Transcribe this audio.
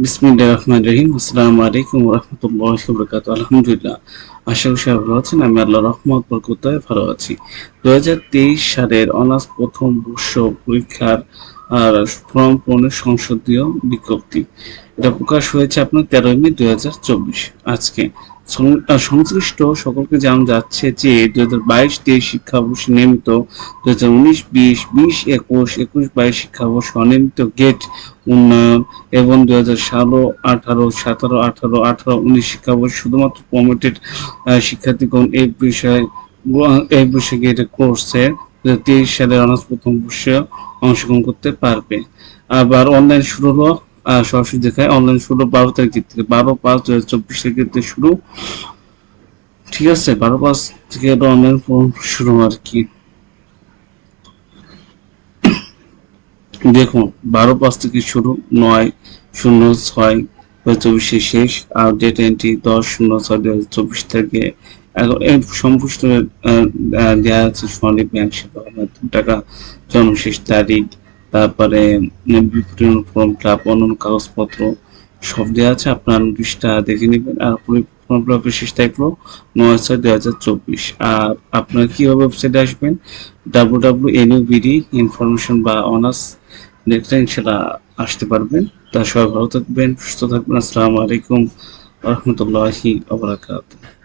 বিসমিল্লাহির রহমানির রহিম। আসসালামু আলাইকুম ওয়া রাহমাতুল্লাহি ওয়া বারাকাতুহু। আলহামদুলিল্লাহ। আশা করি সবাই ভালো আছেন। আমি আল্লাহর রহমত বরকতায় ভালো আছি। ২০২৩ সালের অনার্স প্রথম বর্ষ পরীক্ষার ফর্ম পূরণের সংসদীয় বিজ্ঞপ্তি। এটা প্রকাশ হয়েছে আপনার ১৩ মে ২০২৪ আজকে। সংশ্লিষ্ট সকলকে জানানো যাচ্ছে যে ২০২২-২৩ শিক্ষাবর্ষে নিয়মিত ২০১৯-২০, ২০-২১, ২১-২২ শিক্ষাবর্ষে অনিয়মিত গেট উন্নয়ন এবং ২০১৭-১৮, ১৭-১৮, ১৮-১৯ শিক্ষাবর্ষে শুধুমাত্র প্রমোটেড শিক্ষার্থীগণ এই বিষয়ে গেটের কোর্সে ২০২৩ সালে অনার্স প্রথম বর্ষে অংশগ্রহণ করতে পারবে। আবার অনলাইন শুরু হলো, সরাসরি দেখায় অনলাইন শুরু ১২ তারিখ থেকে ১২/৫/২০২৪ থেকে শুরু। ঠিক আছে, ১২/৫ থেকে অনলাইন ফর্ম শুরু আর কি। দেখুন, ১২/৫ থেকে শুরু, ৯/০৬/২০২৪ শেষ। আর ডেট এন্ট্রি ১০/০৬/২০২৪ থেকে সম্পুষ্ট দেওয়া আছে সোনালী ব্যাংক সেবা টাকা, জন্মশেষ তারিখ, তারপরে বিবরণ, ফর্ম ফিল আপ, অন্যান্য কাগজপত্র সব দেওয়া আছে। আপনার নোটিশটা দেখে নেবেন। আর ফর্ম ফিল আপের শেষ তারিখ হলো ৯/৬/২০২৪। আর আপনারা কিভাবে ওয়েবসাইটে আসবেন? www.nubd ইনফরমেশন বা অনার্স দেখলে ইনশাল্লাহ আসতে পারবেন। তা সবাই ভালো থাকবেন, সুস্থ থাকবেন। আসসালামু আলাইকুম ওয়া রাহমাতুল্লাহি ওয়া বারাকাতুহু।